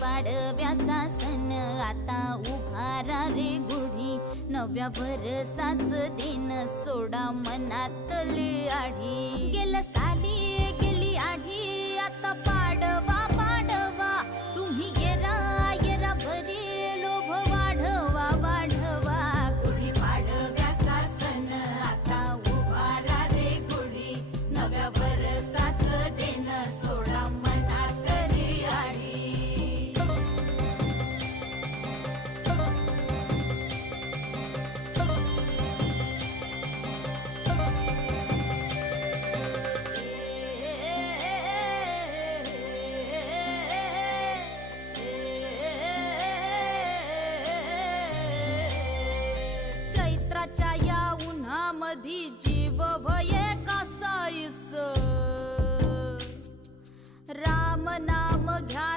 पाडव्याचा सण आता उभारा रे गुढी, नव्या वर्षाच दिन सोडा मनातली आढी. गेल्या साली गेली आढी, आता पाडवा पाडवा, तुम्ही येरा येरा भरी लोभ वाढवा वाढवा. गुढी पाडव्याचा सण आता उभारा रे गुढी, नव्या वर्षाच दिन सोडा मनातली आढी. चैत्राच्या या उन्हामधी जीव भये कासाईस, राम नाम घ्या